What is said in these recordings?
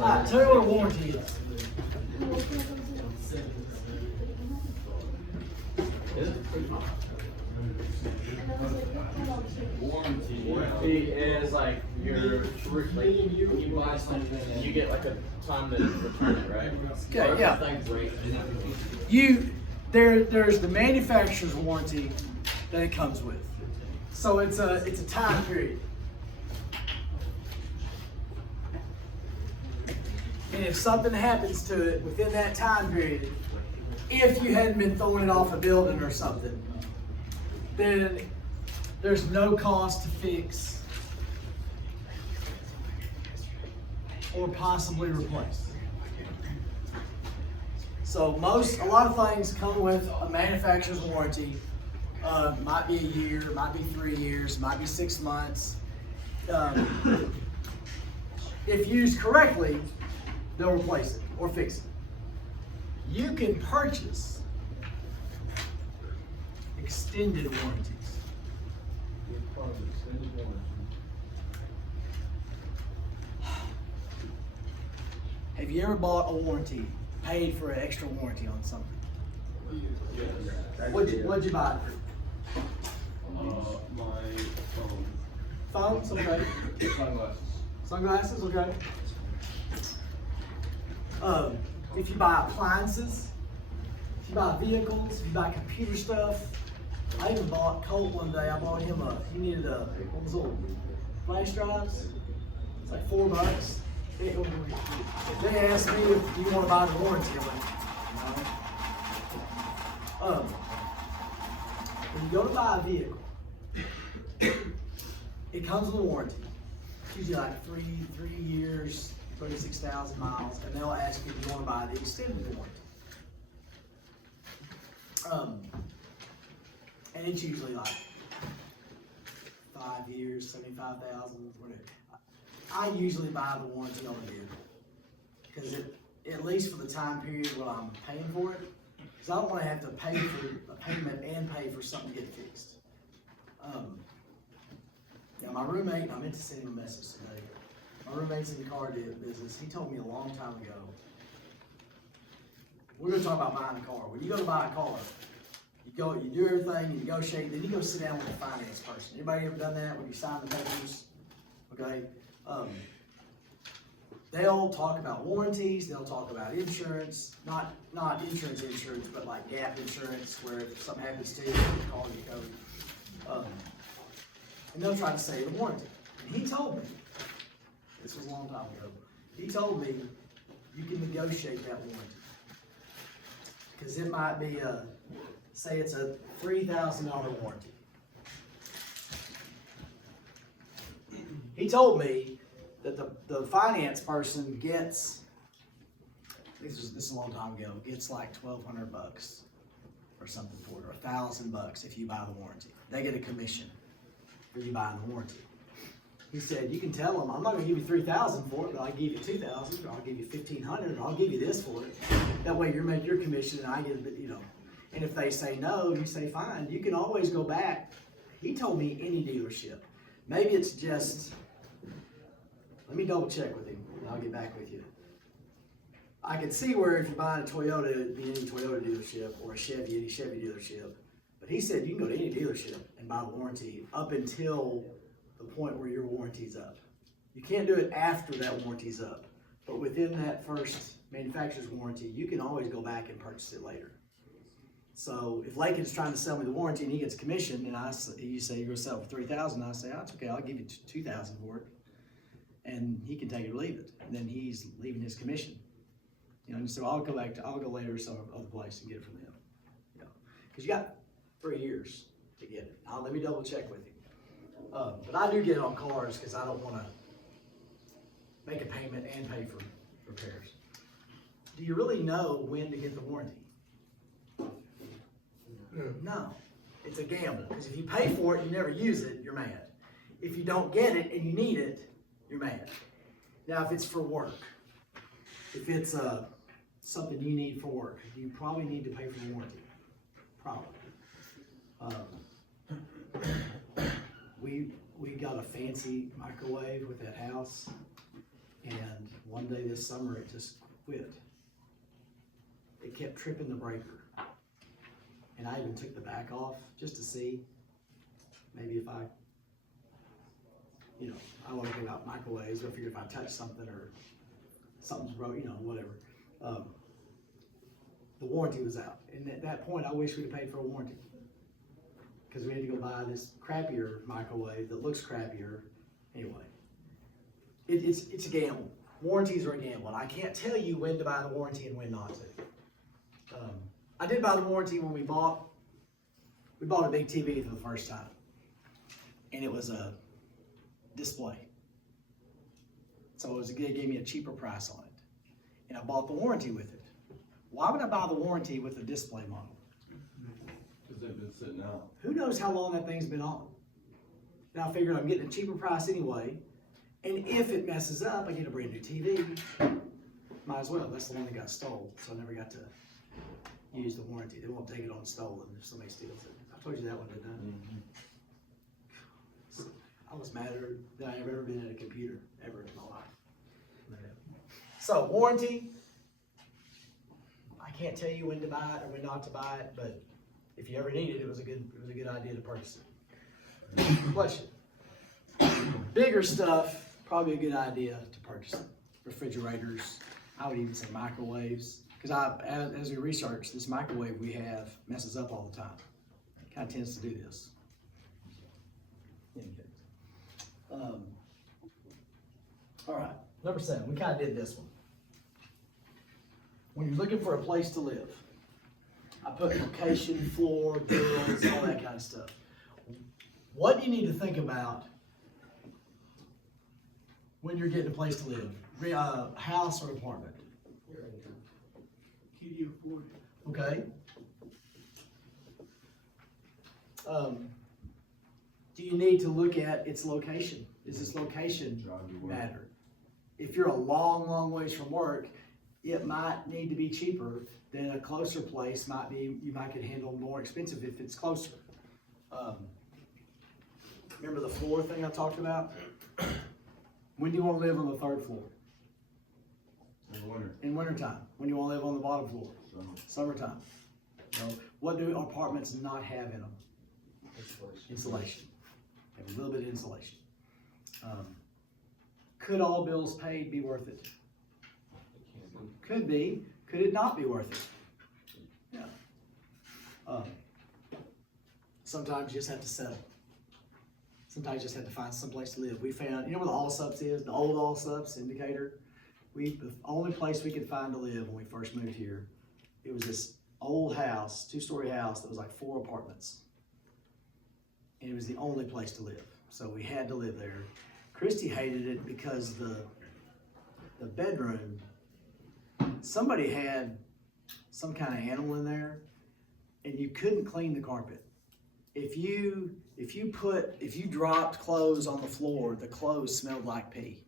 Alright, tell me what a warranty is. Warranty is like your you buy something and you get like a time to return it, right? Okay, yeah. There's the manufacturer's warranty that it comes with. So it's a time period. And if something happens to it within that time period, if you hadn't been throwing it off a building or something, then there's no cost to fix or possibly replace. So a lot of things come with a manufacturer's warranty. Might be a year, might be 3 years, might be 6 months. If used correctly, they'll replace it or fix it. You can purchase extended warranties. Have you ever bought a warranty, paid for an extra warranty on something? What'd you buy it for? My phone. Phones, okay. Sunglasses. Sunglasses, okay. If you buy appliances, if you buy vehicles, if you buy computer stuff. I even bought Colt one day. I bought him he needed what was it, flash drives. It's like $4. They asked me if you want to buy the warranty. I'm like, no. When you go to buy a vehicle, it comes with a warranty. It's usually like three years, 36,000 miles, and they'll ask you if you want to buy the extended warranty. And it's usually like 5 years, 75,000, whatever. I usually buy the warranty on the vehicle because at least for the time period when I'm paying for it, because I don't want to have to pay for a payment and pay for something to get fixed. Now my roommate, I meant to send him a message today. My roommate's in the car business. He told me a long time ago, we're going to talk about buying a car. When you go to buy a car, you do everything, you negotiate, then you go sit down with a finance person. Anybody ever done that when you sign the papers? Okay. They'll talk about warranties, they'll talk about insurance, not insurance, but like gap insurance, where if something happens to you, you call you covered. And they'll try to save the warranty. And he told me, this was a long time ago, he told me you can negotiate that warranty. Because it might be say it's a $3,000 warranty. He told me that the finance person gets, this is a long time ago, gets like $1,200 or something for it, or $1,000 if you buy the warranty. They get a commission for you buying the warranty. He said, you can tell them, I'm not going to give you $3,000 for it, but I'll give you $2,000, or I'll give you $1,500, or I'll give you this for it. That way you make your commission and I get a bit, And if they say no, you say fine. You can always go back. He told me any dealership. Maybe it's just, let me double check with him and I'll get back with you. I could see where if you're buying a Toyota, it'd be any Toyota dealership, or a Chevy, any Chevy dealership. But he said you can go to any dealership and buy the warranty up until the point where your warranty's up. You can't do it after that warranty's up. But within that first manufacturer's warranty, you can always go back and purchase it later. So if Lakin's trying to sell me the warranty and he gets commission, and you say you're going to sell it for $3,000, I say, oh, it's okay, I'll give you $2,000 for it. And he can take it or leave it. And then he's leaving his commission. So I'll go later to some other place and get it from them. Because you got 3 years to get it. Let me double check with him. But I do get it on cars because I don't want to make a payment and pay for repairs. Do you really know when to get the warranty? No. It's a gamble. Because if you pay for it, you never use it, you're mad. If you don't get it and you need it, you're mad. Now, if it's for work, if it's something you need for work, you probably need to pay for the warranty. Probably. We got a fancy microwave with that house, and one day this summer it just quit. It kept tripping the breaker, and I even took the back off just to see maybe if I want to think about microwaves, but I figured if I touch something or something's broke, whatever. The warranty was out, and at that point I wish we'd have paid for a warranty, because we had to go buy this crappier microwave that looks crappier. Anyway, it's a gamble. Warranties are a gamble, and I can't tell you when to buy the warranty and when not to. I did buy the warranty when we bought a big TV for the first time, and it was a display. So it gave me a cheaper price on it, and I bought the warranty with it. Why would I buy the warranty with a display model? Because they've been sitting out. Who knows how long that thing's been on? Now I figured I'm getting a cheaper price anyway, and if it messes up, I get a brand new TV. Might as well. That's the one that got stolen, so I never got to use the warranty. They won't take it on stolen if somebody steals it. I told you that one, didn't I? I was madder than I have ever been at a computer, ever in my life. So, warranty, I can't tell you when to buy it or when not to buy it, but if you ever need it, it was a good idea to purchase it. Question. Bigger stuff, probably a good idea to purchase it. Refrigerators, I would even say microwaves, because as we research, this microwave we have messes up all the time. It kind of tends to do this. All right, number 7, we kind of did this one. When you're looking for a place to live, I put location, floor, bills, all that kind of stuff. What do you need to think about when you're getting a place to live? House or apartment? Can you afford it? Okay. Do you need to look at its location? Does its location matter? If you're a long, long ways from work, it might need to be cheaper than a closer place might be. You might get handled more expensive if it's closer. Remember the floor thing I talked about? When do you want to live on the 3rd floor? In winter. In wintertime. When do you want to live on the bottom floor? Summertime. What do apartments not have in them? Insulation. Have a little bit of insulation. Could all bills paid be worth it? Could be. Could it not be worth it? Yeah. Sometimes you just have to settle. Sometimes you just have to find some place to live. We found, where the Allsups is, the old Allsups indicator? The only place we could find to live when we first moved here, it was this old house, 2-story house that was like 4 apartments. And it was the only place to live. So we had to live there. Christy hated it because the bedroom, somebody had some kind of animal in there, and you couldn't clean the carpet. If you dropped clothes on the floor, the clothes smelled like pee.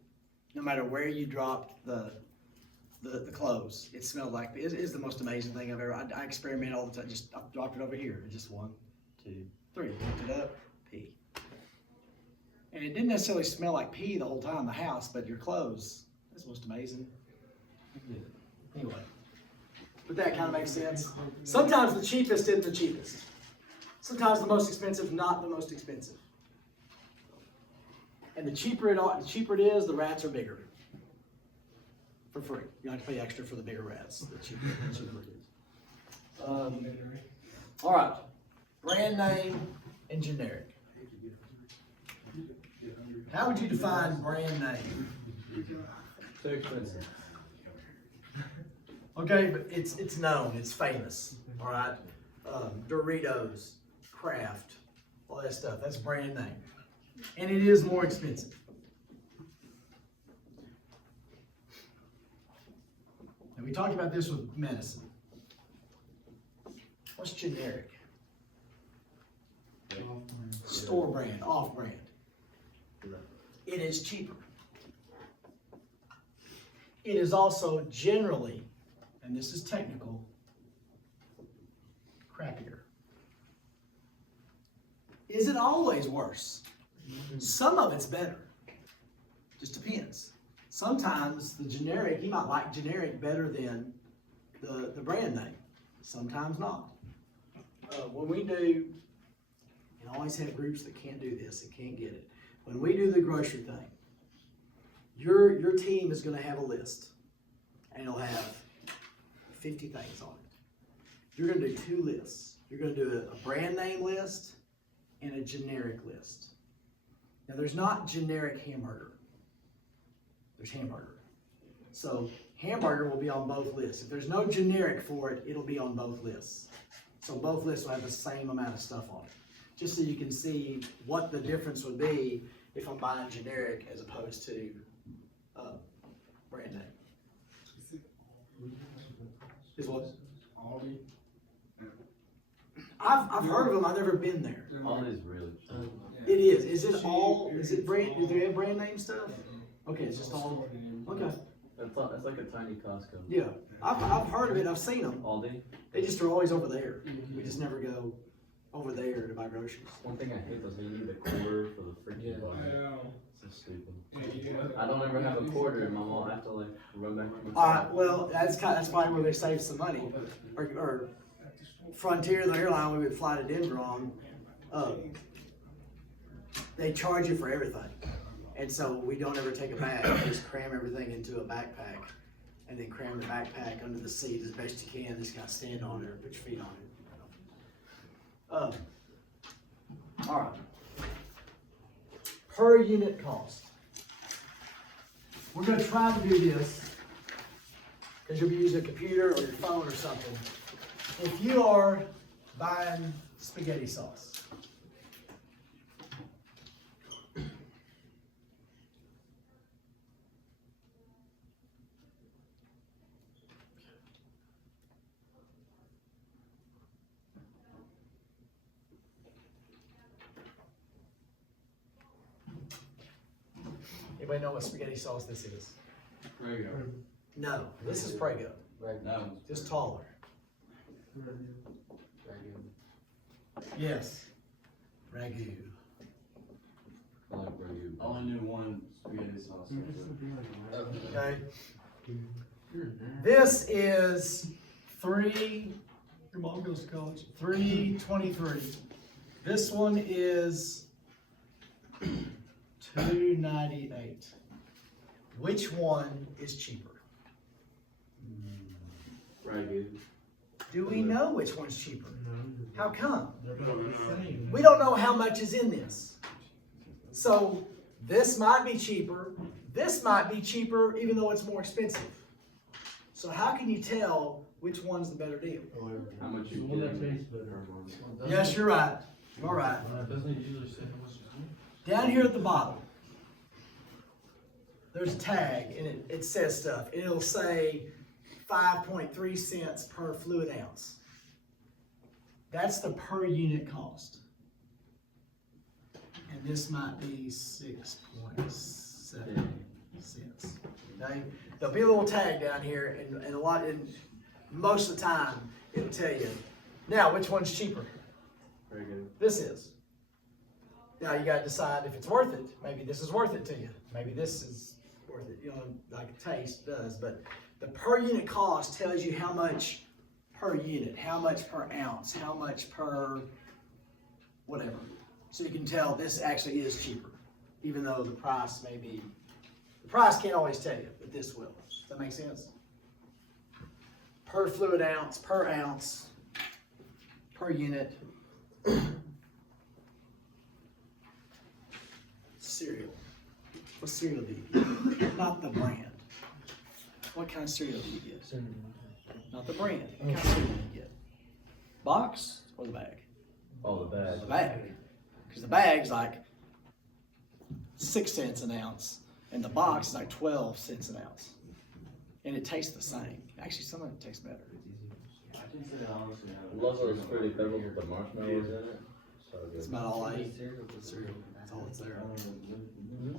No matter where you dropped the clothes, it smelled like pee. It's the most amazing thing I've ever. I experiment all the time. I dropped it over here. Just 1, 2, 3. Picked it up, pee. And it didn't necessarily smell like pee the whole time, the house, but your clothes. That's the most amazing. Anyway, but that kind of makes sense. Sometimes the cheapest isn't the cheapest. Sometimes the most expensive, not the most expensive. And the cheaper it is, the rats are bigger. For free. You don't have to pay extra for the bigger rats. The cheaper it is. All right. Brand name and generic. How would you define brand name? Too expensive. Okay, but it's known, it's famous, all right? Doritos, Kraft, all that stuff, that's brand name. And it is more expensive. And we talked about this with medicine. What's generic? Store brand, off brand. It is cheaper. It is also generally, and this is technical, crappier. Is it always worse? Some of it's better. Just depends. Sometimes the generic, you might like generic better than the brand name. Sometimes not. When we do, and I always have groups that can't do this and can't get it. When we do the grocery thing, your team is going to have a list, and it'll have 50 things on it. You're going to do two lists. You're going to do a brand name list and a generic list. Now, there's not generic hamburger. There's hamburger. So hamburger will be on both lists. If there's no generic for it, it'll be on both lists. So both lists will have the same amount of stuff on it. Just so you can see what the difference would be if I'm buying generic as opposed to brand name. Is what? Aldi. I've heard of them. I've never been there. Aldi's really cheap. It is. Is it all? Is it brand? Do they have brand name stuff? Okay, it's just all. Okay. It's like a tiny Costco. Yeah, I've heard of it. I've seen them. Aldi. They just are always over there. We just never go over there to buy groceries. One thing I hate is you need a quarter for the freaking bar. So stupid. I don't ever have a quarter, and my mom have to like run back to my All car. right. Well, that's probably where they save some money. Or Frontier, the airline we would fly to Denver on. They charge you for everything. And so we don't ever take a bag, we just cram everything into a backpack and then cram the backpack under the seat as best you can, just kind of stand on it, put your feet on it. All right. Per unit cost. We're gonna try to do this because you'll be using a computer or your phone or something. If you are buying spaghetti sauce, anybody know what spaghetti sauce this is? Prego. No, this is Prego, No. just taller. Yes. Ragu. I like Ragu. I only knew one spaghetti sauce. Okay. This is your mom goes to college, $3.23. This one is $2.98. Which one is cheaper? Ragu. Do we know which one's cheaper? How come? We don't know how much is in this. So this might be cheaper. This might be cheaper even though it's more expensive. So how can you tell which one's the better deal? How much you One that get? tastes better. Yes, you're right. All right. Doesn't it usually say how much it's Down here at the bottom, there's a tag and it says stuff. It'll say 5.3 cents per fluid ounce. That's the per unit cost. And this might be 6.7 cents. Okay? There'll be a little tag down here and most of the time it'll tell you. Now, which one's cheaper? Ragu. This is. Now you gotta decide if it's worth it. Maybe this is worth it to you. Maybe this is worth it, like taste does, but the per unit cost tells you how much per unit, how much per ounce, how much per whatever. So you can tell this actually is cheaper, even though the price can't always tell you, but this will. Does that make sense? Per fluid ounce, per ounce, per unit. Cereal. What cereal do you get? Not the brand. What kind of cereal do you get? Not the brand. What kind of cereal do you get? Box or the bag? Oh, the bag. The bag. Because the bag's like 6 cents an ounce, and the box is like 12 cents an ounce. And it tastes the same. Actually, some of it tastes better. I can say I honestly haven't. Love those fruity pebbles with the marshmallows in it. So good. That's about all I eat. Cereal. That's all that's there.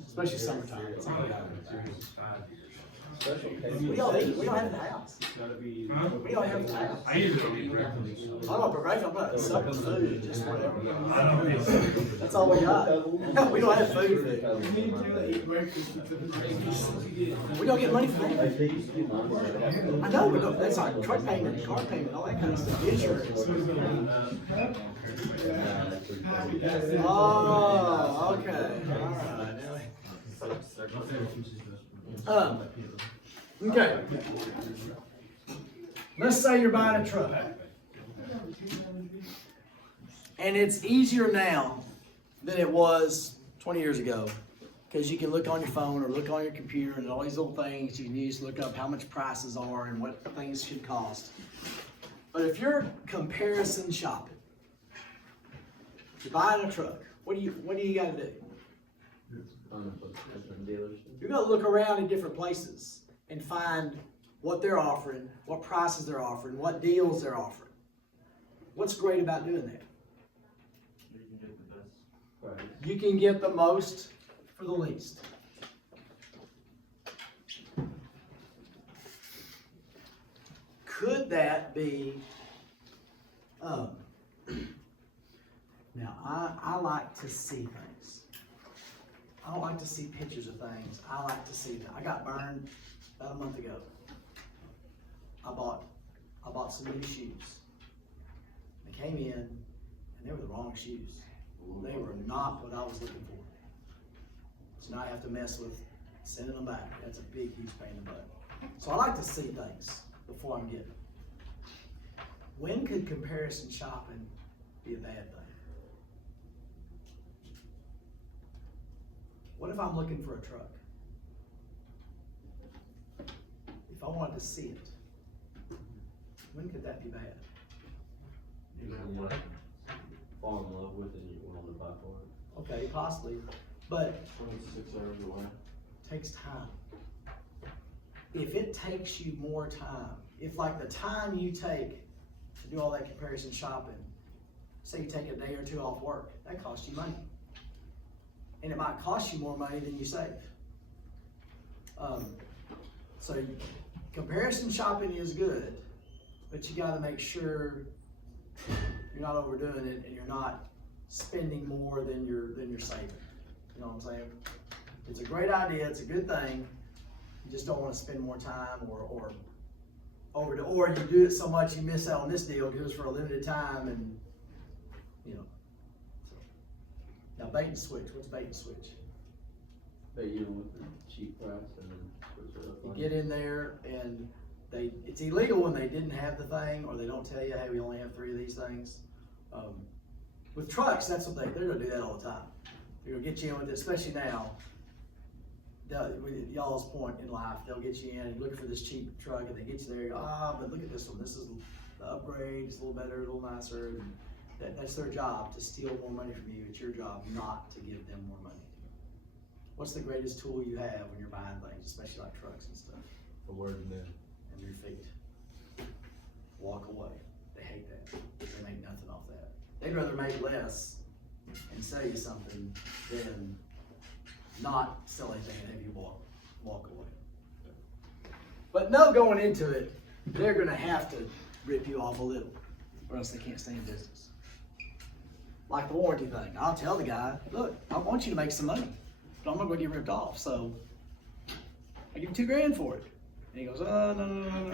especially summertime. It's all about it. Special case. We don't eat, we don't have it in the house. We don't have it in the house. I usually eat breakfast. I'm not breakfast, I'm not sucking food, just whatever. I don't eat. That's all we got. We don't have food. We don't get money for that. I know, we don't, that's like truck payment, car payment, all that kind of stuff, insurance. Oh, okay, alright. Okay. Let's say you're buying a truck. And it's easier now than it was 20 years ago. Because you can look on your phone or look on your computer and all these little things you can use to look up how much prices are and what things should cost. But if you're comparison shopping, you're buying a truck, what do you gotta do? You're gonna look around in different places and find what they're offering, what prices they're offering, what deals they're offering. What's great about doing that? You can get the most for the least. Could that be, now I like to see things. I don't like to see pictures of things. I like to see them. I got burned about a month ago. I bought some new shoes. They came in and they were the wrong shoes. They were not what I was looking for. So now I have to mess with sending them back. That's a big, huge pain in the butt. So I like to see things before I'm getting them. When could comparison shopping be a bad thing? What if I'm looking for a truck? If I wanted to see it, when could that be bad? Fall in love with it, you want to buy for it. Okay, possibly, but 26 hours away. it takes time. If it takes you more time, if like the time you take to do all that comparison shopping, say you take a day or two off work, that costs you money. And it might cost you more money than you save. Comparison shopping is good, but you gotta make sure you're not overdoing it and you're not spending more than you're saving. You know what I'm saying? It's a great idea, it's a good thing. You just don't want to spend more time or you do it so much you miss out on this deal because it's for a limited time and you know. Now bait and switch. What's bait and switch? But you with the cheap price and then switch it up. You get in there and it's illegal when they didn't have the thing or they don't tell you, hey, we only have 3 of these things. With trucks, that's what they're gonna do that all the time. They're gonna get you in with it, especially now. With y'all's point in life, they'll get you in and you're looking for this cheap truck and they get you there, you go, but look at this one. This is the upgrade, it's a little better, a little nicer. And that's their job, to steal more money from you. It's your job not to give them more money. What's the greatest tool you have when you're buying things, especially like trucks and stuff? The word of man. And your feet. Walk away. They hate that. They make nothing off that. They'd rather make less and sell you something than not sell anything and have you walk away. But no, going into it, they're gonna have to rip you off a little, or else they can't stay in business. Like the warranty thing. I'll tell the guy, look, I want you to make some money, but I'm not gonna get ripped off, so I give you $2,000 for it. And he goes, no.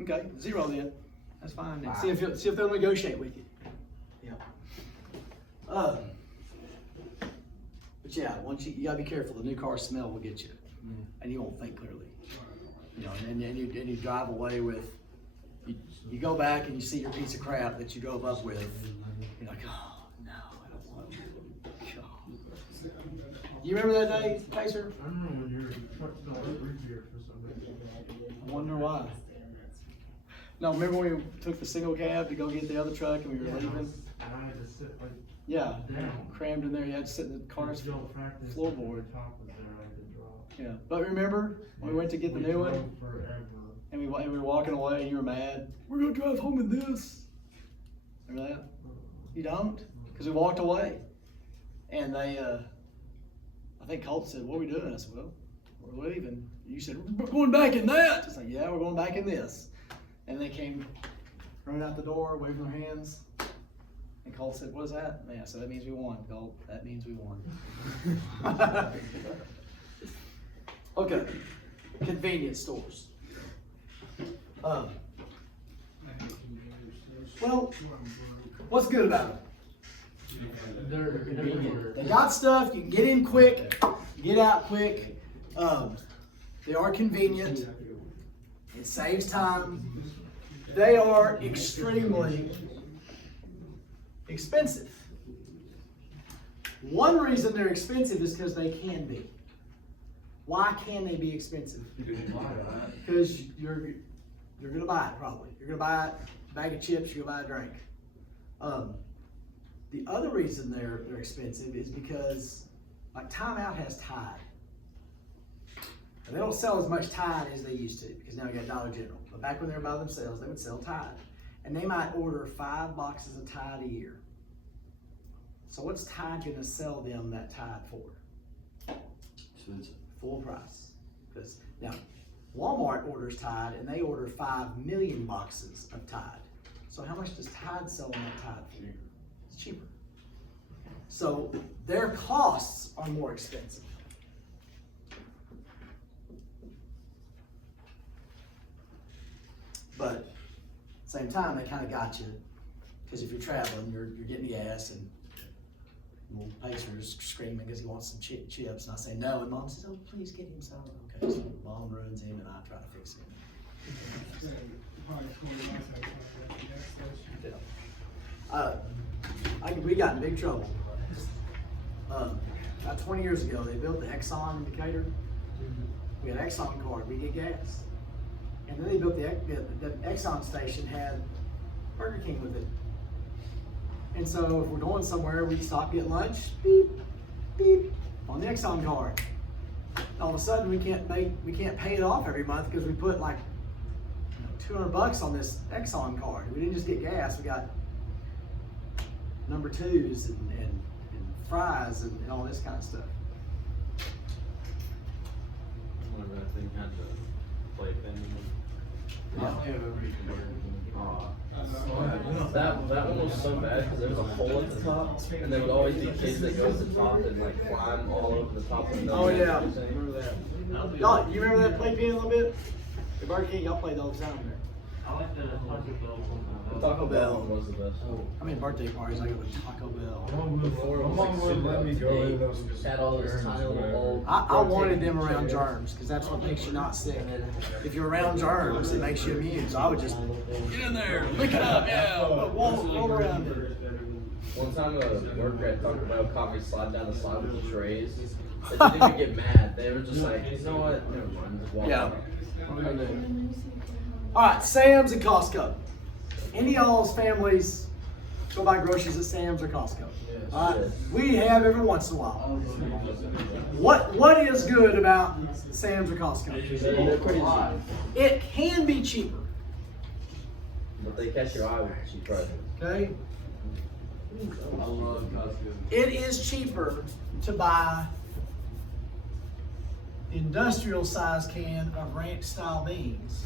Okay, 0 then. That's fine. Then. See if they'll negotiate with you. Yeah. But yeah, once you gotta be careful. The new car smell will get you, and you won't think clearly. You know, and you drive away with. You go back and you see your piece of crap that you drove up with. You're like, oh no, I don't want to. You remember that day, Pacer? I remember when your truck's not root beer for some reason. I wonder why. No, remember when we took the single cab to go get the other truck and we were leaving? And I had to sit like Yeah, down. crammed in there. You had to sit in the car's Y'all practiced, floorboard. the top was there, I could drop. Yeah, but remember when we went to get the new one drove forever. and we were walking away and you were mad? We're gonna drive home in this. Remember that? You don't? Because we walked away and they, I I think Colt said, what are we doing? I said, well, we're leaving. You said, we're going back in that. It's like, yeah, we're going back in this. And they came running out the door, waving their hands. And Colt said, what is that? And I said, that means we won, Colt. That means we won. Okay, convenience stores. Well, what's good about them? They're everywhere. They got stuff, you can get in quick, get out quick. They are convenient. It saves time. They are extremely expensive. One reason they're expensive is because they can be. Why can they be expensive? Because you're gonna buy it probably. You're gonna buy a bag of chips, you're gonna buy a drink. The other reason they're expensive is because like Time Out has Tide. And they don't sell as much Tide as they used to because now you got Dollar General. But back when they were by themselves, they would sell Tide. And they might order 5 boxes of Tide a year. So what's Tide gonna sell them that Tide for? Expensive. Full price. Because now Walmart orders Tide and they order 5 million boxes of Tide. So how much does Tide sell on that Tide for? It's cheaper. So their costs are more expensive. But at the same time, they kind of got you. Because if you're traveling, you're getting gas and little Pacer's screaming because he wants some chips. And I say no. And Mom says, oh, please get him some. Okay, so Mom runs him and I try to fix him. We got in big trouble. About 20 years ago, they built the Exxon in Decatur. We had Exxon card, we get gas. And then they built the Exxon station had Burger King with it. And so if we're going somewhere, we stop, get lunch, beep, beep, on the Exxon card. All of a sudden, we can't pay it off every month because we put like $200 on this Exxon card. We didn't just get gas; we got number 2s and fries and all this kind of stuff. Whenever that thing had the play thing. That one was so bad because there was a hole at the top, and there would always be kids that go to the top and like climb all over the top of the Oh yeah, everything. remember that. Y'all, you remember that playpen a little bit? The Burger King, y'all played all the time there. I like the Taco Bell one. The Taco Bell one was the best. I mean, birthday parties, I go to Taco Bell. Before it was like super had all those tiny little old. I wanted them around germs because that's what makes you not sick. If you're around germs, it makes you immune. So I would just get in there, lick it up, yeah, roll around it. One time a worker at Taco Bell caught me slide down the slide with the trays. They didn't even get mad. They were just like, you know what? Never mind. Just walk out. All right, Sam's and Costco. Any of y'all's families go buy groceries at Sam's or Costco? All right, we have every once in a while. What is good about Sam's or Costco? They're pretty cheap. It can be cheaper. But they catch your eye with cheap prices. Okay, I love Costco. it is cheaper to buy industrial size can of ranch style beans.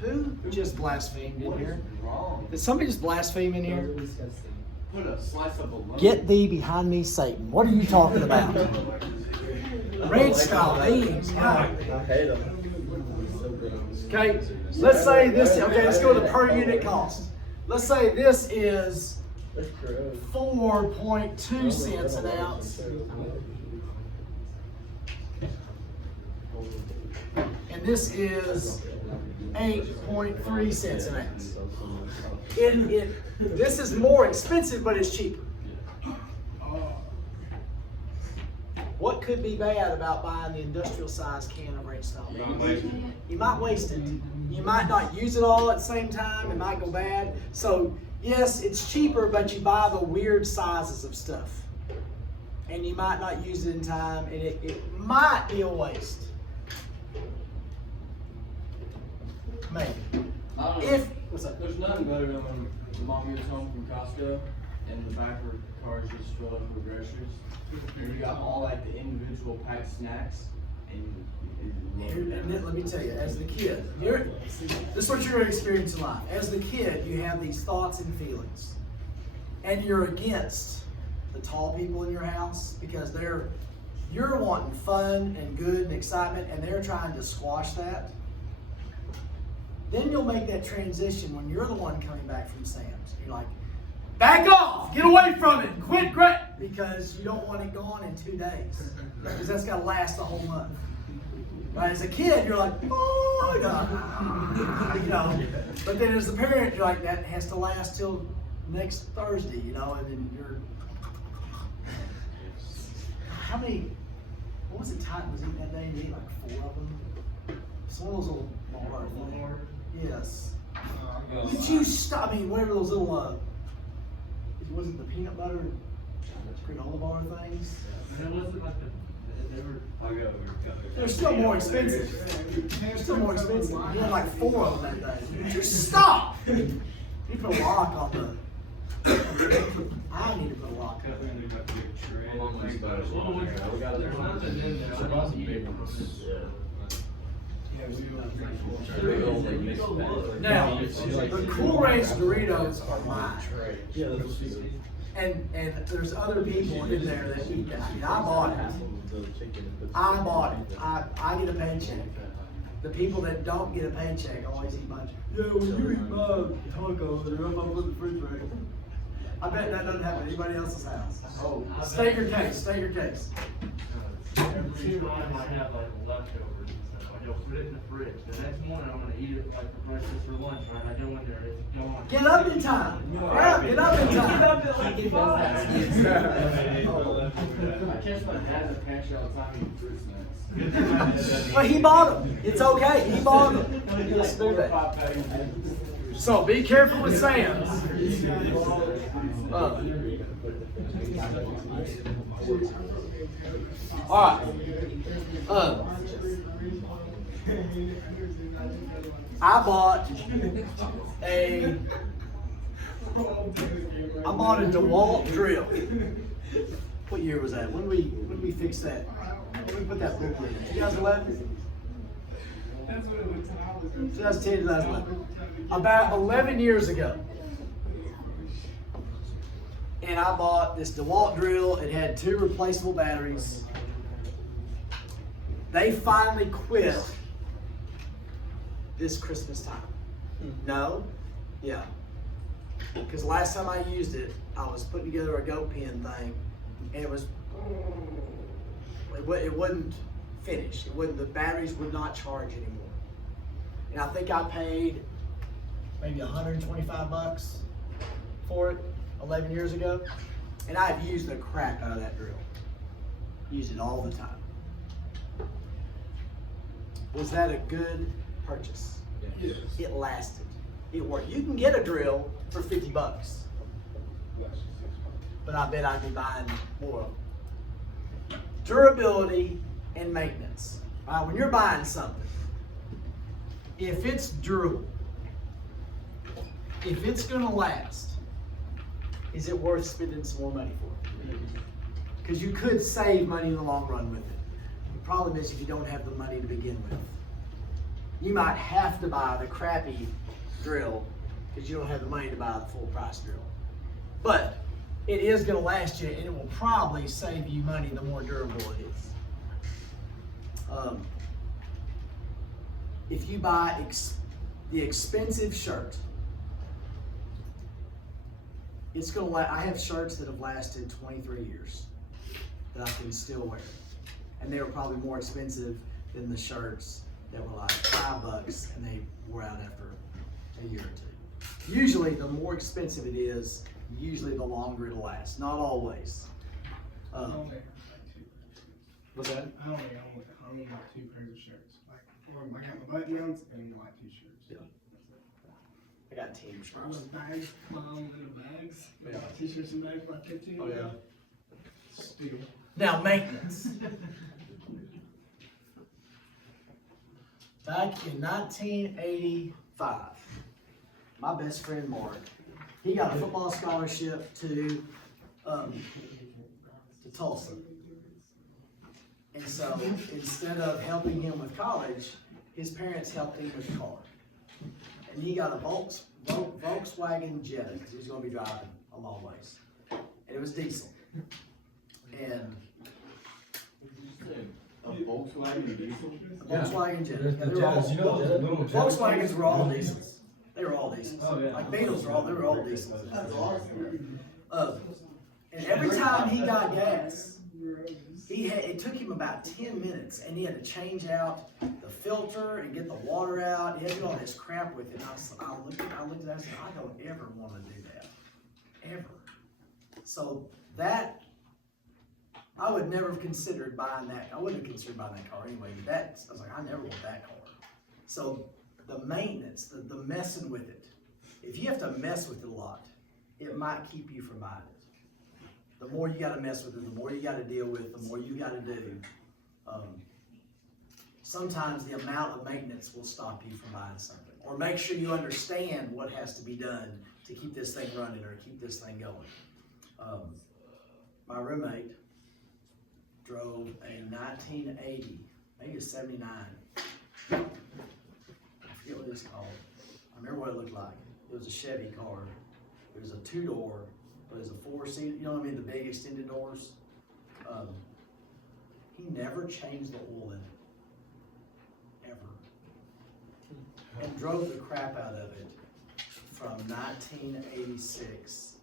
Who just blasphemed in here? Did somebody just blaspheme in here? Put a slice of a lemon. Get thee behind me, Satan. What are you talking about? Ranch style beans. God. I hate them. Okay, let's say this, okay, let's go to the per unit cost. Let's say this is 4.2 cents an ounce. And this is 8.3 cents an ounce. This is more expensive, but it's cheaper. What could be bad about buying the industrial size can of ranch style beans? You might waste it. You might not use it all at the same time. It might go bad. So yes, it's cheaper, but you buy the weird sizes of stuff. And you might not use it in time, and it might be a waste. Maybe. I don't know. If, what's up? There's nothing better than when Mom gets home from Costco and the back of the car is just filled up with groceries. And you got all like the individual packed snacks, and And then, let me tell you, as the kid, this is what you're gonna experience in life. As the kid, you have these thoughts and feelings. And you're against the tall people in your house because you're wanting fun and good and excitement, and they're trying to squash that. Then you'll make that transition when you're the one coming back from Sam's. You're like, back off, get away from it, quit great, because you don't want it gone in 2 days. Because that's gotta last the whole month. Right? As a kid, you're like, oh my God, you know. But then as a parent, you're like, that has to last till next Thursday, you know, and then you're. How many? What was it Titan was eating that day? He ate like 4 of them. It's one of those little bar things. Yes. Would you stop? I mean, whatever those little was it the peanut butter granola bar things? and it wasn't like they were. They're still more expensive. They're still more expensive. You had like 4 of them that day. Would you stop? You put a lock on the. I need to put a lock on it. How long was that? We got There's nothing in there. There must be big ones. Big old, like, mixed bag. Now, the Cool Ranch Doritos are mine. Yeah, that's what she said. And there's other people in there that eat that. I mean, I bought it. I bought it. I get a paycheck. The people that don't get a paycheck always eat mine. Yeah, well, you eat my tacos, they're up on the refrigerator. I bet that doesn't happen at anybody else's house. Oh, State your case, state your case. Every time I have like leftovers and stuff, I go put it in the fridge. The next morning I'm gonna eat it like for breakfast or lunch, right? I go in there, it's gone. Get up in time. Get up in time. I catch my dad in the pantry all the time eating fruit snacks. Well, he bought them. It's okay. He bought them. Just do that. So be careful with Sam's. All right. I bought a DeWalt drill. What year was that? When did we fix that? When we put that book in? 2011? 2010, 2011. About 11 years ago. And I bought this DeWalt drill. It had 2 replaceable batteries. They finally quit this Christmas time. No? Yeah. Because last time I used it, I was putting together a goat pen thing, and it wouldn't finish. The batteries would not charge anymore. And I think I paid maybe $125 for it 11 years ago. And I've used the crap out of that drill. Used it all the time. Was that a good purchase? Yes. It lasted. It worked. You can get a drill for $50. But I bet I'd be buying more of them. Durability and maintenance. When you're buying something, if it's durable, if it's gonna last, is it worth spending some more money for it? Because you could save money in the long run with it. The problem is if you don't have the money to begin with. You might have to buy the crappy drill because you don't have the money to buy the full price drill. But it is going to last you, and it will probably save you money the more durable it is. If you buy the expensive shirt, it's going to I have shirts that have lasted 23 years that I can still wear. And they were probably more expensive than the shirts that were like $5 and they wore out after a year or 2. Usually the more expensive it is, usually the longer it'll last. Not always. What's that? I only own like 2 pairs of shirts. Like I got my button downs and like 2 shirts. Yeah. I got team I shirts. love bags, my own little bags. I Yeah. got t-shirts and bags for like 15. Oh yeah. Steal. Now maintenance. Back in 1985, my best friend Mark, he got a football scholarship to Tulsa. And so instead of helping him with college, his parents helped him with the car. And he got a Volkswagen Jetta, because he was gonna be driving a long ways. And it was diesel. And A Volkswagen diesel? Volkswagen Jetta. The Yeah, they were all- Jettas, you know those little Jettas? Volkswagens were all diesels. They were all diesels. Oh, yeah. Like Beetles they were all diesels. And every time he got gas, it took him about 10 minutes, and he had to change out the filter and get the water out. He had to do all this crap with it. And I looked at that and I said, I don't ever want to do that. Ever. So that, I would never have considered buying that. I wouldn't have considered buying that car anyway. I was like, I never want that car. So the maintenance, the messing with it, if you have to mess with it a lot, it might keep you from buying it. The more you gotta mess with it, the more you gotta deal with, the more you gotta do. Sometimes the amount of maintenance will stop you from buying something. Or make sure you understand what has to be done to keep this thing running or keep this thing going. My roommate drove a 1980, maybe a 79. I forget what it's called. I remember what it looked like. It was a Chevy car. It was a 2-door, but it was a 4-seat, you know what I mean, the big extended doors. He never changed the oil in it, ever. And drove the crap out of it from 1986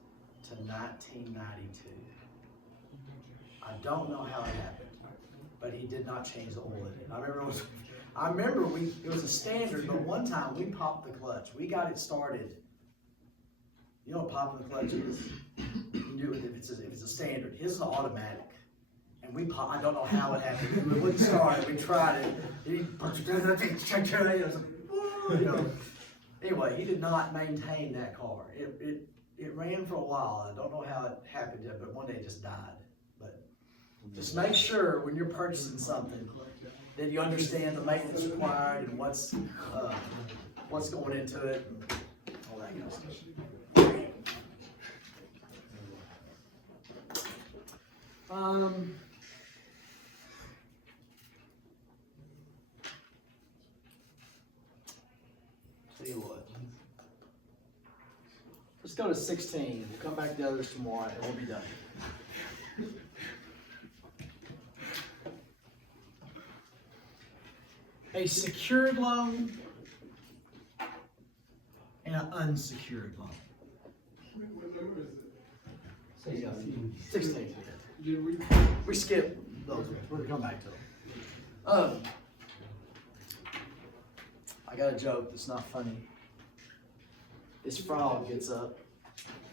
to 1992. I don't know how it happened, but he did not change the oil in it. I remember it was a standard, but one time we popped the clutch. We got it started. You know what popping the clutch is? You can do it if it's a standard. His is an automatic. And I don't know how it happened. We wouldn't start it. We tried it. You know. Anyway, he did not maintain that car. It ran for a while. I don't know how it happened yet, but one day it just died. But just make sure when you're purchasing something that you understand the maintenance required and what's going into it and all that kind of stuff. Tell you what. Let's go to 16. We'll come back to the others tomorrow and we'll be done. A secured loan and an unsecured loan. What number is it? 16. Did we? We skipped those. We're gonna come back to them. I got a joke that's not funny. This frog gets up,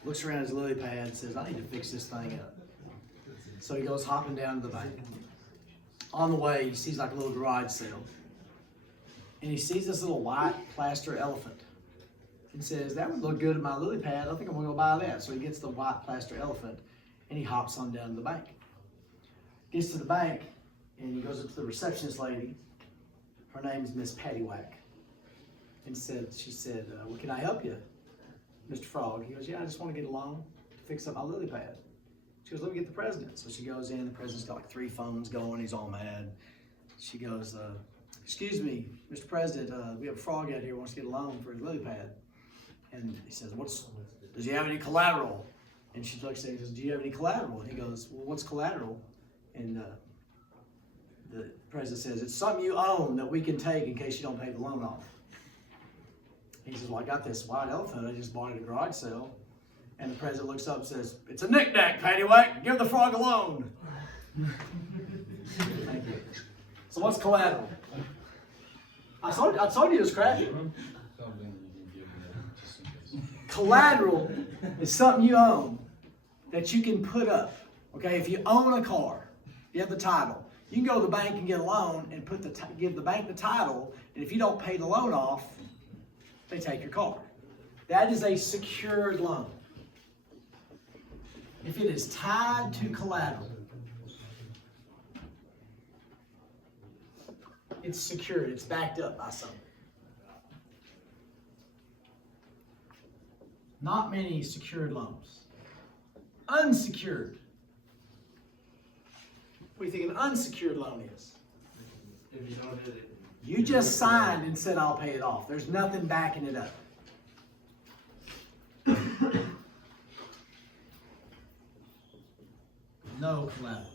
looks around his lily pad and says, I need to fix this thing up. So he goes hopping down to the bank. On the way, he sees like a little garage sale. And he sees this little white plaster elephant. And says, that would look good in my lily pad. I think I'm gonna go buy that. So he gets the white plaster elephant and he hops on down to the bank. Gets to the bank and he goes up to the receptionist lady. Her name's Miss Paddywhack. And she said, well, can I help you, Mr. Frog? He goes, yeah, I just want to get a loan to fix up my lily pad. She goes, let me get the president. So she goes in, the president's got like 3 phones going, he's all mad. She goes, excuse me, Mr. President, we have a frog out here who wants to get a loan for his lily pad. And he says, does he have any collateral? And she looks at him and says, do you have any collateral? And he goes, well, what's collateral? And the president says, it's something you own that we can take in case you don't pay the loan off. He says, well, I got this white elephant. I just bought it at a garage sale. And the president looks up and says, it's a knick-knack, Paddywhack. Give the frog a loan. Thank you. So what's collateral? I told you it was crappy. Collateral is something you own that you can put up. Okay, if you own a car, you have the title. You can go to the bank and get a loan and give the bank the title, and if you don't pay the loan off, they take your car. That is a secured loan. If it is tied to collateral, it's secured, it's backed up by something. Not many secured loans. Unsecured. What do you think an unsecured loan is? If you don't do it. You just signed and said, I'll pay it off. There's nothing backing it up. No collateral.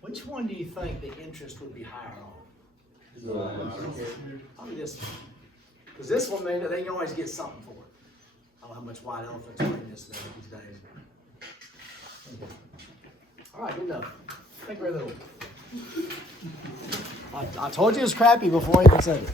Which one do you think the interest would be higher on? Probably this one. Because this one, they can always get something for it. I don't know how much white elephants bring this these days. All right, good enough. Think very little. I told you it was crappy before I even said it.